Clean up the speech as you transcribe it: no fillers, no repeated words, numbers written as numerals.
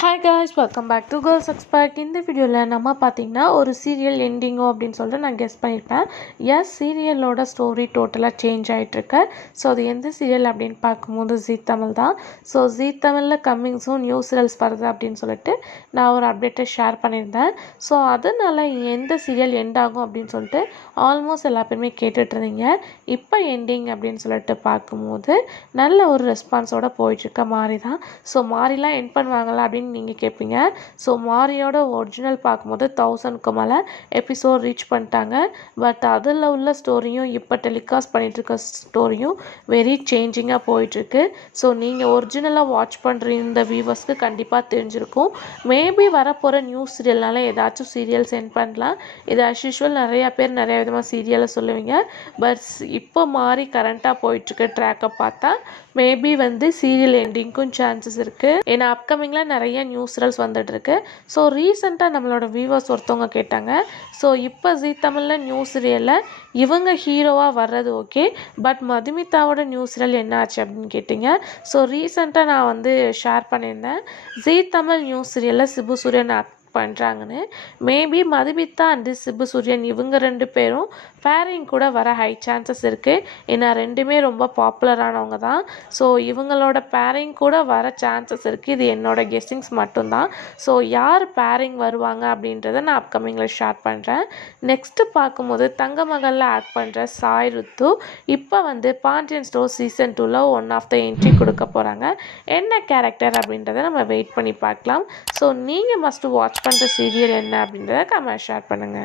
Hi guys, welcome back to girls expert. இந்த வீடியோவில் நம்ம பார்த்திங்கன்னா ஒரு சீரியல் எண்டிங்கோ அப்படின்னு சொல்லிட்டு நான் கெஸ் பண்ணியிருப்பேன். எஸ், சீரியலோட ஸ்டோரி டோட்டலாக சேஞ்ச் ஆகிட்டுருக்கு. ஸோ அது எந்த சீரியல் அப்படின்னு பார்க்கும்போது ஜீ தமிழ் தான். ஸோ ஜீ தமிழில் கம்மிங் சூன் நியூ சீரியல்ஸ் வருது அப்படின்னு சொல்லிட்டு நான் ஒரு அப்டேட்டை ஷேர் பண்ணியிருந்தேன். ஸோ அதனால் எந்த சீரியல் எண்ட் ஆகும் அப்படின்னு சொல்லிட்டு ஆல்மோஸ்ட் எல்லா பேருமே கேட்டுட்ருந்தீங்க. இப்போ எண்டிங் அப்படின்னு சொல்லிட்டு பார்க்கும்போது நல்ல ஒரு ரெஸ்பான்ஸோடு போயிட்டுருக்க மாதிரி தான். ஸோ மாறிலாம் எண்ட் பண்ணுவாங்களா அப்படின்னு நீங்கள் கேட்பீங்க. ஸோ மாரியோட ஒரிஜினல் பார்க்கும்போது 1000க்கு மேலே எபிசோட் ரீச் பண்ணிட்டாங்க. பட் அதில் உள்ள ஸ்டோரியும் இப்போ டெலிகாஸ்ட் பண்ணிகிட்ருக்க ஸ்டோரியும் வெரி சேஞ்சிங்காக போயிட்டுருக்கு. ஸோ நீங்கள் ஒரிஜினலாக வாட்ச் பண்ணுற இந்த வியூவர்ஸ்க்கு கண்டிப்பாக தெரிஞ்சிருக்கும். மேபி வரப்போகிற நியூ சீரியல்னால ஏதாச்சும் சீரியல் சென்ட் பண்ணலாம். இது அஸ் யூஷுவல் நிறையா பேர் நிறைய விதமாக சீரியலை சொல்லுவீங்க. பட் இப்போ மாறி கரண்ட்டாக போயிட்டுருக்க ட்ராக்கை பார்த்தா மேபி சீரியல் எண்டிங்க்கும் சான்சஸ் இருக்குது. ஏன்னா அப்கமிங்கில் நிறைய நியூ சீரியல்ஸ் வந்துட்டுருக்கு. ஸோ ரீசெண்டாக நம்மளோட வியூவர்ஸ் ஒருத்தவங்க கேட்டாங்க, ஸோ இப்போ ஜீ தமிழில் நியூ சீரியலில் இவங்க ஹீரோவாக வர்றது ஓகே, பட் மதுமிதாவோட நியூ சீரியல் என்ன ஆச்சு அப்படின்னு கேட்டிங்க. ஸோ ரீசெண்டாக நான் ஷேர் பண்ணியிருந்தேன், ஜீ தமிழ் நியூ சீரியலில் சிபு சூரியன் பண்ணுறாங்கன்னு. மேபி மதுமிதா அண்டு சிபு சூரியன் இவங்க ரெண்டு பேரும் பேரிங் கூட வர ஹை சான்சஸ் இருக்குது. ஏன்னா ரெண்டுமே ரொம்ப பாப்புலரானவங்க தான். ஸோ இவங்களோட பேரிங் கூட வர சான்சஸ் இருக்குது. இது என்னோட கெஸ்ஸிங்ஸ் மட்டும்தான். ஸோ யார் பேரிங் வருவாங்க அப்படின்றத நான் அப்கமிங்கில் ஷேர் பண்ணுறேன். நெக்ஸ்ட்டு பார்க்கும்போது தங்கமகளில் ஆக்ட் பண்ணுற சாய் ருத்து இப்போ பாண்டியன் ஸ்டோர் சீசன் 2ல் ஒன் ஆஃப் த என்ட்ரி கொடுக்க போகிறாங்க. என்ன கேரக்டர் அப்படின்றத நம்ம வெயிட் பண்ணி பார்க்கலாம். ஸோ நீங்கள் மஸ்ட் வாட்ச் பண்ணுற சீரியல் என்ன அப்படின்றத கமெண்ட் ஷேர் பண்ணுங்கள்.